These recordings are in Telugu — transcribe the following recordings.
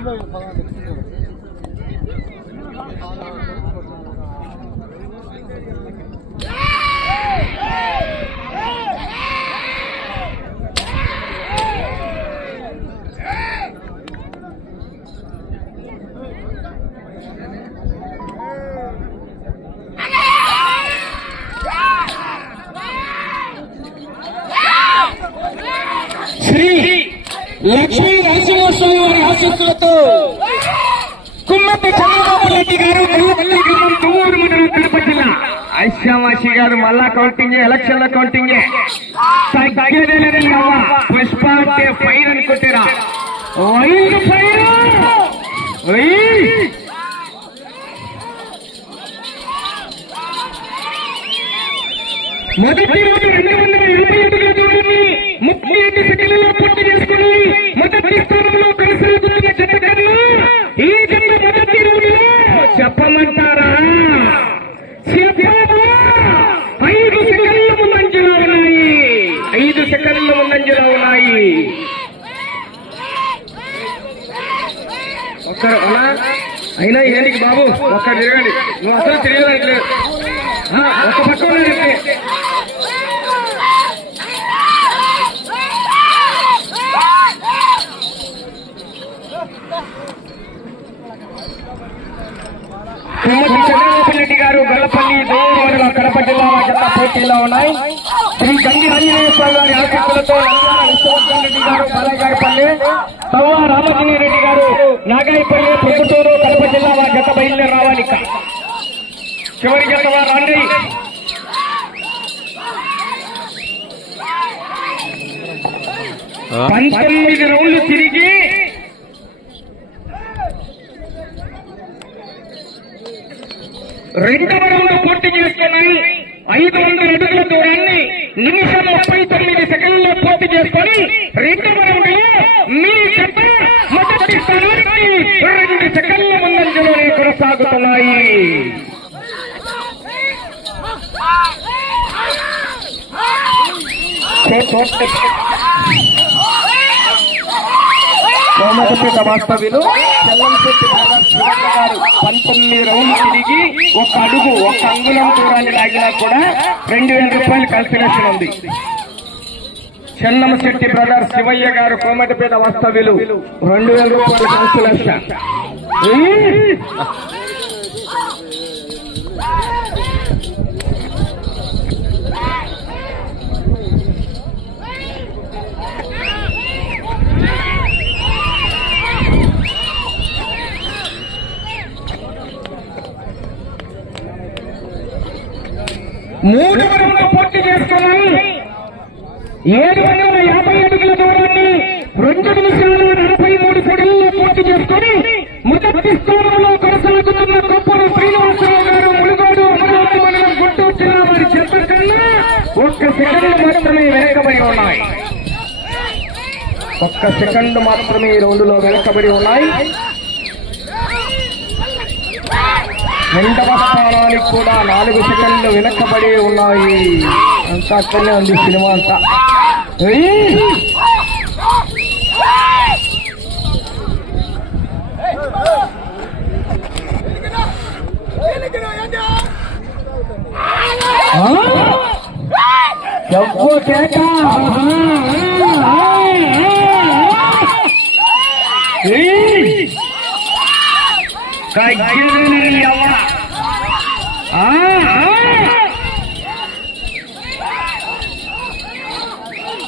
శ్రీ లక్ష్మీ నరసింహస్వామి వారి ఆశీస్సులతో కుమ్మటి చంద్రబాబు రెడ్డి గారు తుమ్మూరు మండలం కడప జిల్లా ఐశ్యామాషి గారు మళ్ళా కౌంటింగ్ ఎలక్షన్ లో కౌంటింగ్ పుష్ప అంటే ఫైర్ అనుకుంటారా మొదటి రోజు 227 దూరాన్ని 37 సెకండ్లలో పూర్తి చేసుకుని మొదటి స్థానంలో కొనసాగుతున్న జత కన్నా ఈ జత మొదటి రోజులో చెప్పమంటారా 5 సెకండ్ల ముందంజలో ఉన్నాయి 5 సెకండ్ల ముందంజలో ఉన్నాయి. ఒక్కరు అలా అయినా ఏంటికి బాబు ఒక్కరు తిరగండి నువ్వు అసలు తిరగలేదు ఒక్క పక్క కుమ్మటి చంద్రబాబు రెడ్డి గారు గొల్లపల్లి దూరం కడప జిల్లా జత పోటీలో ఉన్నాయి. శ్రీ గంగి ఆంజనేయ స్వామి గారి ఆశీస్సులతో విశ్వవర్ధన్ రెడ్డి గారు బాలగాయపల్లి సవ్వ రామచంద్ర రెడ్డి గారు నాగాయపల్లి పొద్దుటూరు కడప జిల్లా జత బయలుదేరి రావాలి. చివరి జత రండి. 19 రౌండ్లు తిరిగి రెండవ రౌండ్ పూర్తి చేసుకున్నాయి. 500 అడుగుల దూరాన్ని నిమిషం 39 సెకండ్లలో పూర్తి చేసుకొని రెండవ రౌండ్ లో మీ జత మొదటి స్థానానికి 2 సెకండ్ల ముందంజలోనే కొనసాగుతున్నాయి. కోమటపేట వాస్తవ్యులు చెల్లంశెట్టి గారు 19 రౌండ్లు తిరిగి ఒక అడుగు ఒక అంగుళం దూరాన్ని లాగినా కూడా 2000 రూపాయలు కన్సలేషన్ ఉంది. చెల్లంశెట్టి బ్రదర్ శివయ్య గారు కోమటపేట వాస్తవ్యులు 2000 రూపాయలు కన్సలేషన్. మూడవ రౌండ్ పూర్తి చేసుకున్నాయి. 750 అడుగుల దూరాన్ని 2 నిమిషాలు 43 సెకండ్లలో పూర్తి చేసుకుని మొదటి స్థానంలో కొనసాగుతున్న కొప్పూరు శ్రీనివాసరావు గారు ములుగోడు అమరావతి మండలం గుంటూరు జిల్లా వారి చెత్త కన్నా 1 సెకండ్ మాత్రమే వెనకబడి ఉన్నాయి. 1 సెకండ్ మాత్రమే ఈ రౌండ్లో వెనకబడి ఉన్నాయి. రెండవ స్థానానికి కూడా 4 సెకండ్లు వెనకబడి ఉన్నాయి. అంతా అక్కడనే ఉంది సినిమా అంతా.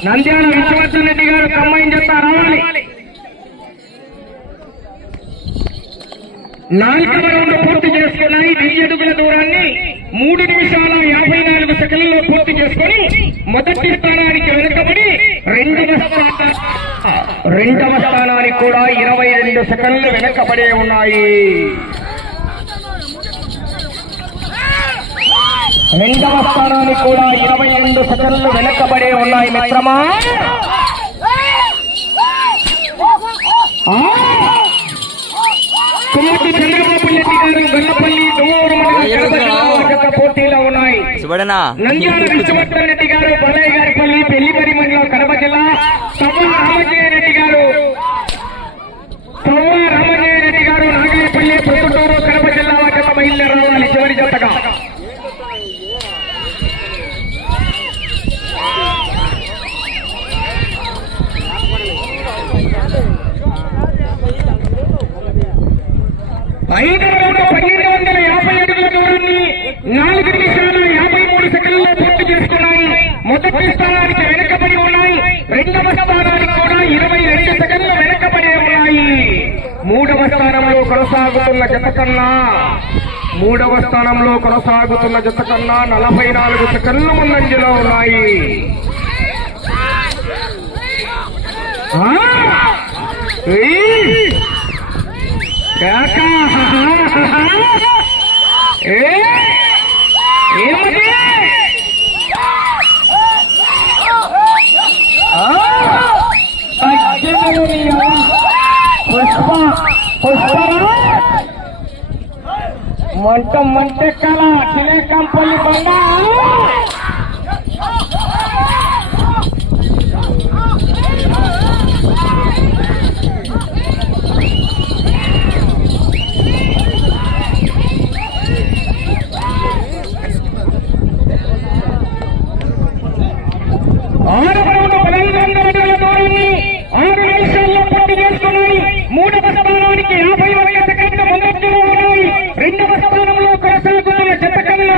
నంద్యాల విశ్వవర్ధన్ రెడ్డి గారు కమ్మాయిని చెప్తా రావాలి. 4వ రౌండ్ పూర్తి చేసుకున్నాయి. 1000 అడుగుల దూరాన్ని 3 నిమిషాల 54 సెకండ్లలో పూర్తి చేసుకుని మొదటి స్థానానికి వెనుకబడి రెండవ స్థానానికి కూడా 22 సెకండ్లు వెనకబడే ఉన్నాయి. రెండవ స్థానానికి కూడా 22 సెకండ్లు వెనకబడే ఉన్నాయి మిత్రమా. కుమ్మటి చంద్రబాబు రెడ్డి గారు గొల్లపల్లి దూరం పోటీలో ఉన్నాయి. నంద్యాల విశ్వవర్ధన్ రెడ్డి గారు బలయ్య గారిపల్లి పెళ్లిపరి మండలం కడప జిల్లా సవ్వ రామచంద్ర రెడ్డి గారు మొదటి స్థానానికి వెనకబడి ఉన్నాయి. రెండవ స్థానానికి కూడా 22 సెకండ్లు వెనకబడి ఉన్నాయి. మూడవ స్థానంలో కొనసాగుతున్న జత కన్నా 44 సెకండ్లు ముందంజలో ఉన్నాయి. ఏమది మంటెక్కల తినేకంపల్లి బండ మూడవ స్థానానికి 51 సెకండ్ల ముందంజలో ఉన్నాయి. రెండవ స్థానంలో కొనసాగుతున్న జత కన్నా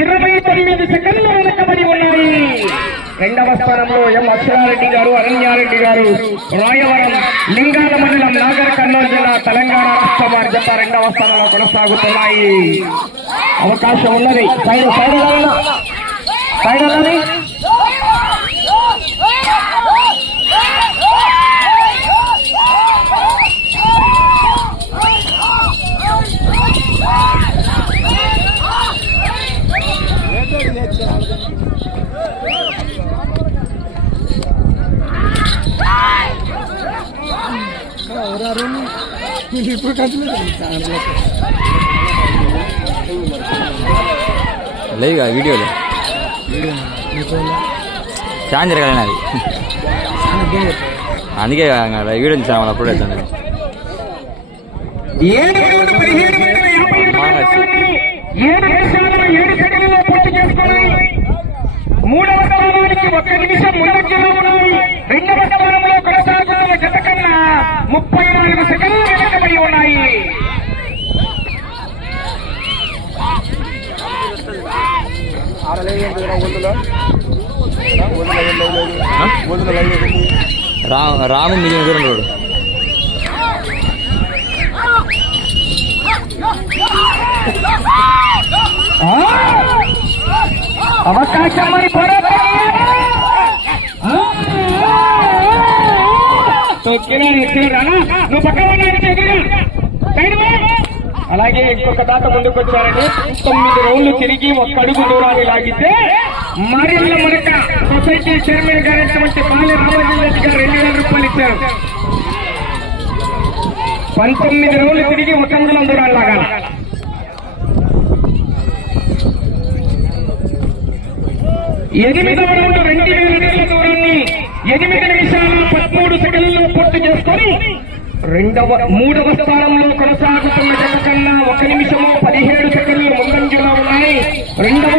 29 సెకండ్లు వెనకబడి ఉన్నాయి. రెండవ స్థానంలో ఎం అక్షరారెడ్డి గారు, అరణ్యారెడ్డి గారు, రాయవరం, లింగాల మండలం, నాగర్ కర్నూలు జిల్లా, తెలంగాణ రాష్ట్రం వారి జత రెండవ స్థానంలో కొనసాగుతున్నాయి. అవకాశం ఉన్నది. సైడ్ లేదుగా వీడియోలో ఛాన్స్ జరగాలి అది, అందుకే వీడియో చూసాను వాళ్ళు అప్పుడు వెళ్తాను. 7 సెకండ్లలో పూర్తి చేసుకుని మూడవ స్థానానికి 1 నిమిషం ముందంజలో ఉన్నాయి. రెండవ స్థానంలో కొనసాగుతున్న జత కన్నా 34 సెకండ్లు వెనకబడి ఉన్నాయి. రాము మిగిలిన దూరం రోడ్డు అవకాశం మరి నువ్వు పక్కన అలాగే ఇంకొక దాత ముందుకు వచ్చారండి. 9 రౌండ్లు తిరిగి 1 అడుగు దూరాన్ని లాగితే మరిళ్ళ మనక సొసైటీ చైర్మన్ గారైనటువంటి పాలె రామాజన్ రెడ్డి గారు 2000 రూపాయలు ఇచ్చారు. 19 రౌండ్లు తిరిగి 1 అంగుళం దూరాన్ని లాగాలి. ఎనిమిదవ రౌండ్ 2000 అడుగుల దూరాన్ని 8 నిమిషాల 13 సెకండ్లలో పూర్తి చేసుకొని మూడవ స్థానంలో కొనసాగుతున్న జత కన్నా 1 నిమిషము 17 సెకండ్లు ముందంజలో ఉన్నాయి. రెండవ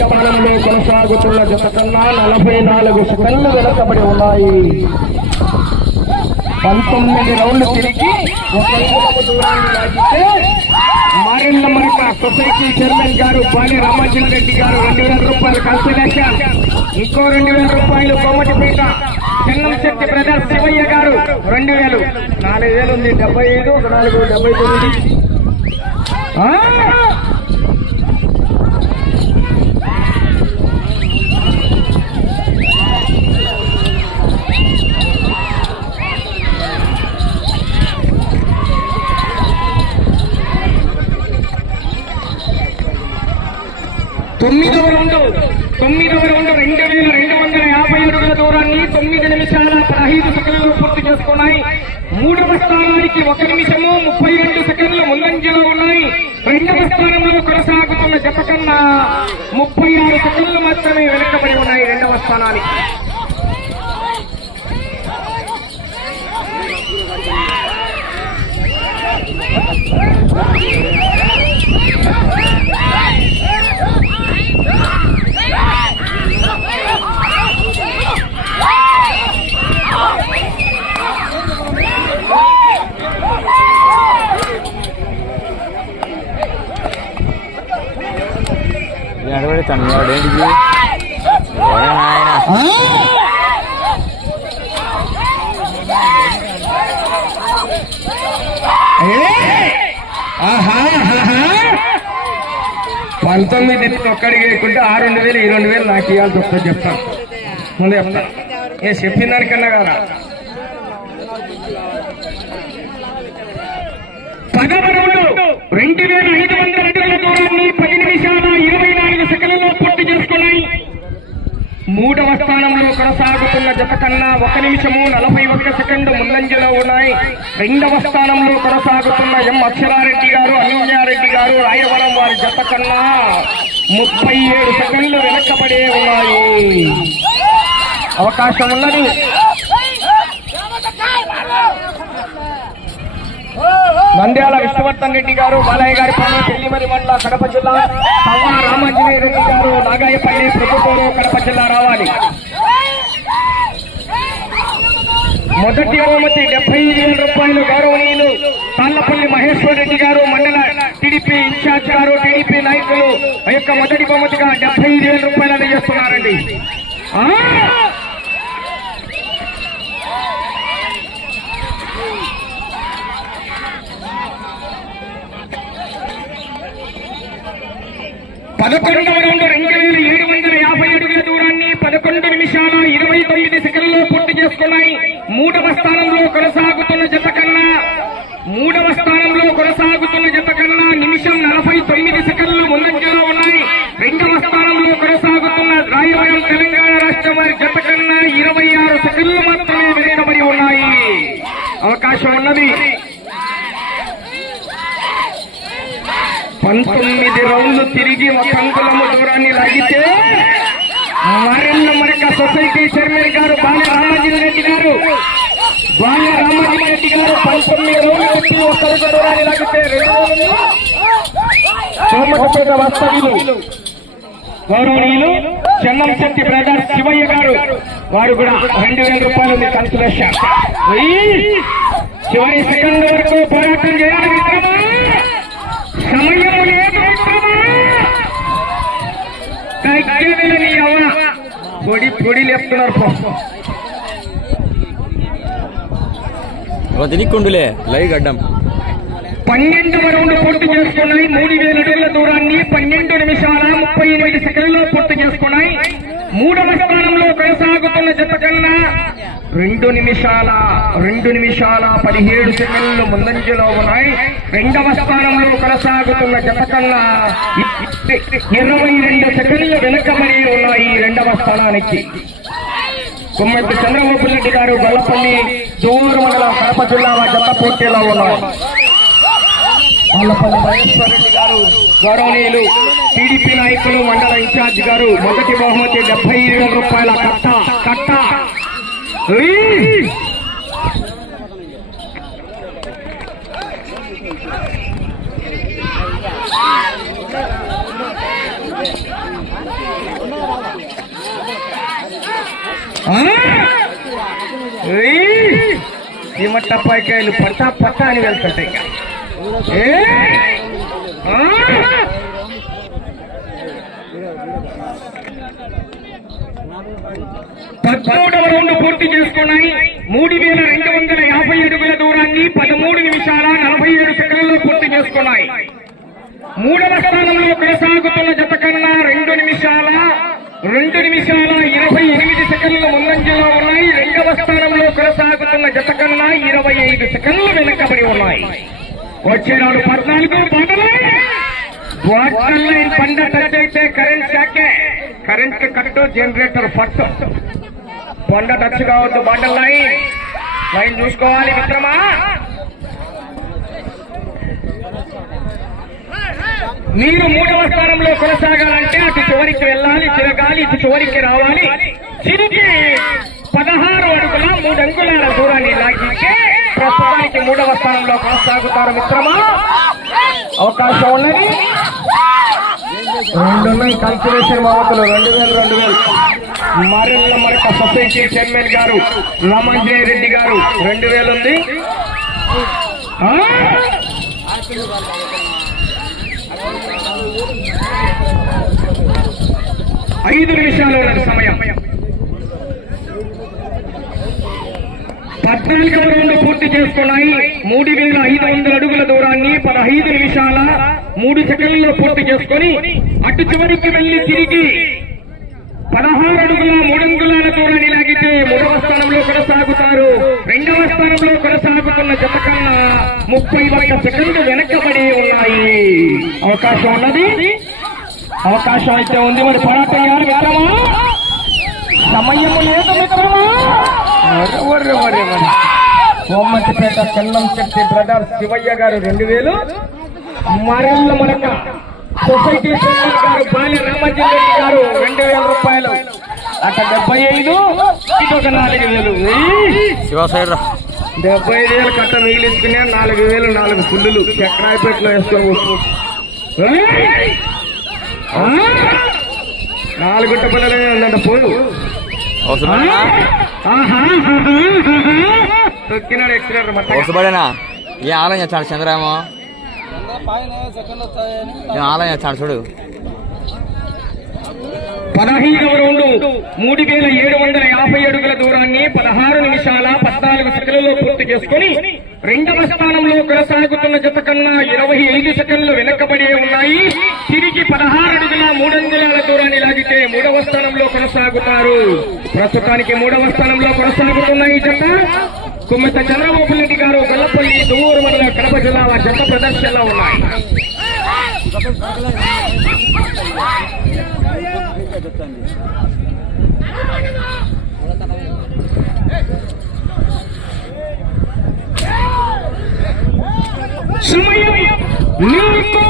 స్థానంలో కొనసాగుతున్న జత కన్నా 44 సెకండ్లు వెనకబడి ఉన్నాయి. 19 రౌండ్లు తిరిగి 1 అంగుళము దూరాన్ని లాగితే మారెళ్ల మరక సొసైటీ చైర్మన్ గారు పాలె రామాజన్ రెడ్డి గారు 2000 రూపాయలు కన్సలేషన్, ఇంకో 2000 రూపాయలు కోమటిపేట చెన్నం శక్తి బ్రదర్స్ శివయ్య గారు 2000, 4000 ఉంది. 75, 4, 79. తొమ్మిదవ రౌండ్ 2250 అడుగుల దూరాన్ని 9 నిమిషాల 15 సెకండ్లు పూర్తి చేసుకున్నాయి. మూడవ స్థానానికి 1 నిమిషము 32 సెకండ్లు ముందంజలో ఉన్నాయి. రెండవ స్థానంలో కొనసాగుతున్న జత కన్నా 36 సెకండ్లు మాత్రమే వెనకబడి ఉన్నాయి. రెండవ స్థానానికి అడగడతాను వాడు ఏంటిది ఆయన పంతొమ్మిది ఒక్కడికి వేయకుంటే ఆ 2000 ఈ 2000 నాకు ఇవ్వాల్సి వస్తుంది చెప్తాను ముందు చెప్తాను నేను చెప్పిన దానికన్నా కదా 2500 అడుగుల దూరాన్ని 10 నిమిషాల 24 సెకండ్లలో పూర్తి చేసుకున్నాయి. మూడవ స్థానంలో కొనసాగుతున్న జత కన్నా 1 నిమిషము 41 సెకండ్ ముందంజలో ఉన్నాయి. రెండవ స్థానంలో కొనసాగుతున్న ఎం అక్షరారెడ్డి గారు, అనన్యారెడ్డి గారు రాయవరం వారి జత కన్నా 37 సెకండ్లు వెనక్కబడే ఉన్నాయి. అవకాశం ఉన్నది. నంద్యాల విష్ణువర్ధన్ రెడ్డి గారు, బాలయ్య గారి పల్లి పెళ్లిమరి మండల కడప జిల్లా, సవ్వా రామాంజనేయ రెడ్డి గారు, నాగాయపల్లి ప్రభుత్వం కడప జిల్లా రావాలి. మొదటి బహుమతి 75,000 రూపాయలు గౌరవనీయులు తాళ్లపల్లి మహేశ్వర్ రెడ్డి గారు, మండల టీడీపీ ఇన్ఛార్జ్ గారు, టీడీపీ నాయకులు ఆ యొక్క మొదటి బహుమతిగా 75,000 రూపాయలు అందజేస్తున్నారండి. పదకొండవ రౌండ్ 2750 అడుగుల దూరాన్ని 11 నిమిషాల 29 సెకండ్లలో పూర్తి చేసుకున్నాయి. మూడవ స్థానంలో కొనసాగుతున్న జత కన్నా నిమిషం 49 సెకండ్లు ముందంజలో ఉన్నాయి. రెండవ స్థానంలో కొనసాగుతున్న రాయవరం తెలంగాణ రాష్ట్రం వారి జత కన్నా 26 సెకండ్లు మాత్రమే వెనుకబడి ఉన్నాయి. అవకాశం ఉన్నది. 19 రౌండ్లు తిరిగి ఒక అంగుళము దూరాన్ని లాగితే మారెన్న మరక సొసైటీ చైర్మన్ గారు బాల రామాజీరెడ్డి గారు 19 రౌండ్లు పెట్టి ఒక అడుగు దూరాన్ని లాగితే సోమటపేట వాస్తవ్యులు గౌరవనీయులు చెన్నంశెట్టి బ్రదర్స్ శివయ్య గారు వారు కూడా 2,000 రూపాయలు కన్సలేషన్. చివరి సెకండ్ వరకు పోరాటం చేయాలి మిత్రమా, సమయం లేదు మిత్రమా. తగ్గేదని అవన పొడి లేపుతున్నారు. తినిక్కుండులే లైవ్ గడ్డం. 12వ రౌండ్ పూర్తి చేసుకున్నాయి. 3000 అడుగుల దూరాన్ని 12 నిమిషాల 38 సెకండ్లలో పూర్తి చేసుకున్నాయి. మూడవ స్థానంలో కొనసాగుతున్న జత కన్నా 2 నిమిషాల 17 సెకండ్లు ముందంజలో ఉన్నాయి. రెండవ స్థానంలో కొనసాగుతున్న జత కన్నా 22 సెకండ్లు వెనుకబడి ఉన్నాయి. రెండవ స్థానానికి కుమ్మెత్తి చంద్రబాబు రెడ్డి గారు, గొల్లపల్లి దూరు మండలం కడప జిల్లా జత పోటీలో ఉన్నారు. తాళ్లపల్లి మహేశ్వర్ రెడ్డి గారు, గౌరవనీయులు టీడీపీ నాయకులు, మండల ఇన్ఛార్జ్ గారు మొదటి బహుమతి 77 రూపాయల కట్ట. ఈ మట్టపాయికాయలు పట్టా అని వెళ్తుంటాయి. 13వ రౌండ్ పూర్తి చేసుకున్నాయి. 3250 అడుగుల దూరాన్ని 13 నిమిషాల 47 సెకండ్లలో పూర్తి చేసుకున్నాయి. మూడవ స్థానంలో కొనసాగుతున్న జత కన్నా 2 నిమిషాల 28 సెకండ్ల ముందంజలో ఉన్నాయి. రెండవ స్థానంలో కొనసాగుతున్న జత కన్నా 25 సెకండ్లు వెనుకబడి ఉన్నాయి. వచ్చే నాడు 14 బాటల్ లైన్ పండ టచ్ అయితే కరెంట్ షాకే, కరెంట్ కట్టు, జనరేటర్ ఫట్. పండ టచ్ కావద్దు, బాటల్ లైన్ చూసుకోవాలి మిత్రమా. మీరు మూడవ స్థానంలో కొనసాగాలంటే అటు చివరికి వెళ్ళాలి, తిరగాలి, ఇటు చివరికి రావాలి. తిరిగి 16 అడుగుల 3 అంగుళాల దూరాన్ని లాగితే ప్రస్తుతానికి మూడవ స్థానంలో కొనసాగుతారు మిత్రమా. అవకాశం ఉన్నది. 2 కన్సలేషన్ బాబతులు 2000 మరెల్ల మరొక సొసైటీ చైర్మన్ గారు రామాంజనేయ రెడ్డి గారు 2000 ఉంది. 5 నిమిషాలు ఉన్నది సమయం. 14వ రౌండ్ పూర్తి చేసుకున్నాయి. 3500 అడుగుల దూరాన్ని 15 నిమిషాల 3 సెకండ్లలో పూర్తి చేసుకొని అటు చివరికి వెళ్లి తిరిగి 16 అడుగుల 3 అంగుళాల దూరాన్ని లాగితే 3వ స్థానంలో కొనసాగుతారు. 2వ స్థానంలో కొనసాగుతున్న జత కన్నా 31 సెకండ్లు వెనకబడి ఉన్నాయి. అవకాశం ఉన్నది, అవకాశం అయితే ఉంది. మరి పోరాటం గారు మిత్రమా, సమయం లేదు మిత్రమా. కోమటిపేట చెన్నం శెట్టి బ్రదర్స్ శివయ్య గారు 2000, మరెల్ల మనక సొసైటీ చైర్మన్ గారు బాలి రామాజన్ రెడ్డి గారు 2000 రూపాయలు. అట 75, ఇదొక 4000. శివ సైడ్ రా. 75,000 కట్ట మిగిలించుకునే 4000, 4 ఫుల్లులు చక్రాయపేటలో వేసుకోవచ్చు. 4 గుట్ట పిల్లలే ఉందంట పోదు. తొక్కినాడు ఎక్సిడెంట్ వస్తుబడేనా ఏ ఆలయం చేస్తాడు చంద్రామో, ఆలయం చేస్తాడు చూడు. 15వ రౌండ్ 3750 అడుగుల దూరాన్ని 16 నిమిషాల 14 సెకండ్లలో పూర్తి చేసుకుని 2వ స్థానంలో కొనసాగుతున్న జత కన్నా 25 సెకండ్లు వెనకబడి ఉన్నాయి. తిరిగి 16 అడుగుల 3 అంగుళాల దూరాన్ని లాగితే 3వ స్థానంలో కొనసాగుతారు. ప్రస్తుతానికి 3వ స్థానంలో కొనసాగుతున్న ఈ జత కుమ్మెత చంద్రబాబు రెడ్డి గారు గొల్లపల్లి దువ్వూరు మండలం కడప జిల్లా జత ప్రదర్శనలో ఉన్నాయి. సమయం నీకు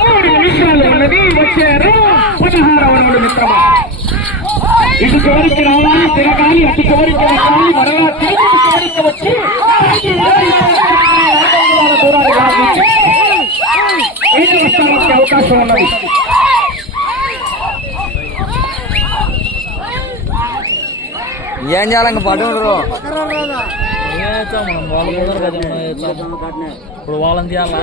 3 నిమిషాలు ఉన్నది. వచ్చారు 16వ రౌండ్ మిత్రమా. ఇటు చివరికి రావాలి, తిరగాలి, అటు చివరికి రావాలి, మరలా తిరిగి చివరికి వచ్చి దూరాన్ని రావాలి. 5వ స్థానానికి అవకాశం ఉన్నది. ఏం చేయాలి ఇంకా పట్టు ఉండరు మనం వాళ్ళు కుదరు కదా, ఇప్పుడు వాళ్ళని తీయాలా.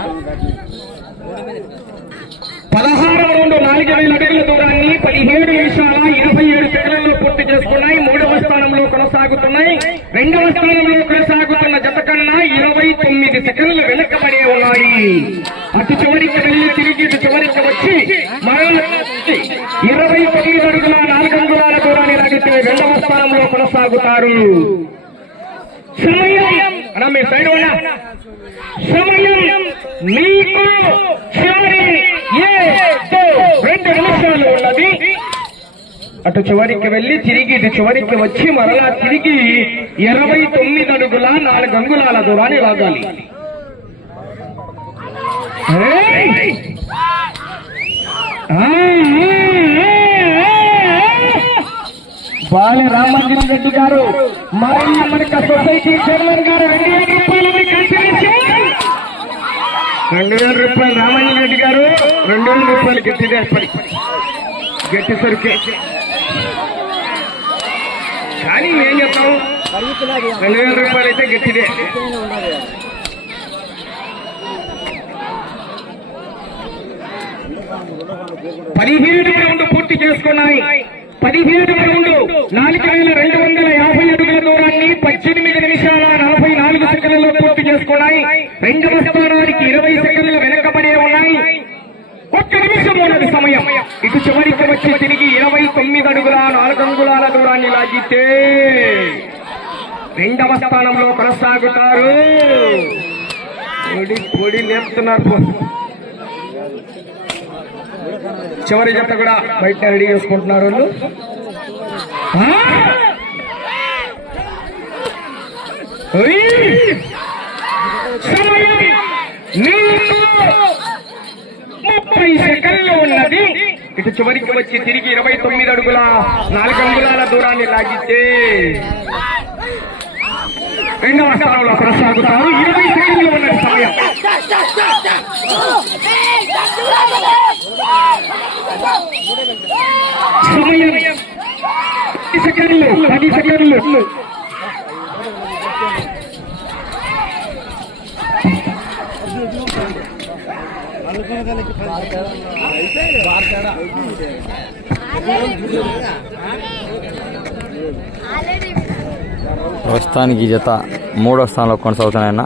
16వ రౌండ్ 4000 అడుగుల దూరాన్ని 17 నిమిషాల 27 సెకండ్లలో పూర్తి చేసుకున్నాయి. 3వ స్థానంలో కొనసాగుతున్నాయి. 2వ స్థానంలో కొనసాగుతున్న జత కన్నా 29 సెకండ్లు వెనకబడి ఉన్నాయి. అటు చివరికి వెళ్లి తిరిగి ఇటు చివరికి వచ్చి మరలా 29 అడుగుల 4 అంగుళాల దూరాన్ని లాగితే 2వ స్థానంలో కొనసాగుతారు. సమయం అన్నా మీ సైడ్ ఉన్నా, సమయం మీకు చివరి 2 నిమిషాలు ఉన్నది. అటు చివరికి వెళ్లి తిరిగి ఇటు చివరికి వచ్చి మరలా తిరిగి 29 అడుగుల 4 అంగుళాల దూరాన్ని లాగాలి. బాలి రామాజన్ రెడ్డి గారు మరన్న మనక సొసైటీ చైర్మన్ గారు 2000 రూపాయలని కన్సిడరేషన్. 2000 రూపాయలు రామాజన్ రెడ్డి గారు 2000 రూపాయలు గట్టిదే గట్టి సరికే. కానీ ఏం చెప్తాం, 2000 రూపాయలు అయితే గట్టిదే. పదిహేడు రౌండ్ పూర్తి చేసుకున్నాయి. 17వ రౌండ్ 4250 అడుగుల దూరాన్ని 18 నిమిషాల 44 సెకండ్లలో పూర్తి చేసుకున్నాయి. 2వ స్థానానికి 20 సెకండ్లు వెనకబడి ఉన్నాయి. 1 నిమిషం ఉన్నది సమయం. ఇటు చివరికి వచ్చి తిరిగి 29 అడుగుల 4 అంగుళాల దూరాన్ని లాగితే 2వ స్థానంలో కొనసాగుతారు. పొడి లేపుతున్నారు. చివరి జత కూడా బయట రెడీ చేసుకుంటున్నారు వాళ్ళు. సమయం 30 సెకండ్లు ఉన్నది. ఇటు చివరికి వచ్చి తిరిగి 29 అడుగుల 4 అంగుళాల దూరాన్ని లాగితే 2వ స్థానంలో కొనసాగుతారు. 20 సెకండ్లు ఉన్నది సమయం. సమయం 10 సెకండ్లు. ప్రస్తుతానికి ఈ జత 3వ స్థానంలో కొనసాగుతున్నాయన్న.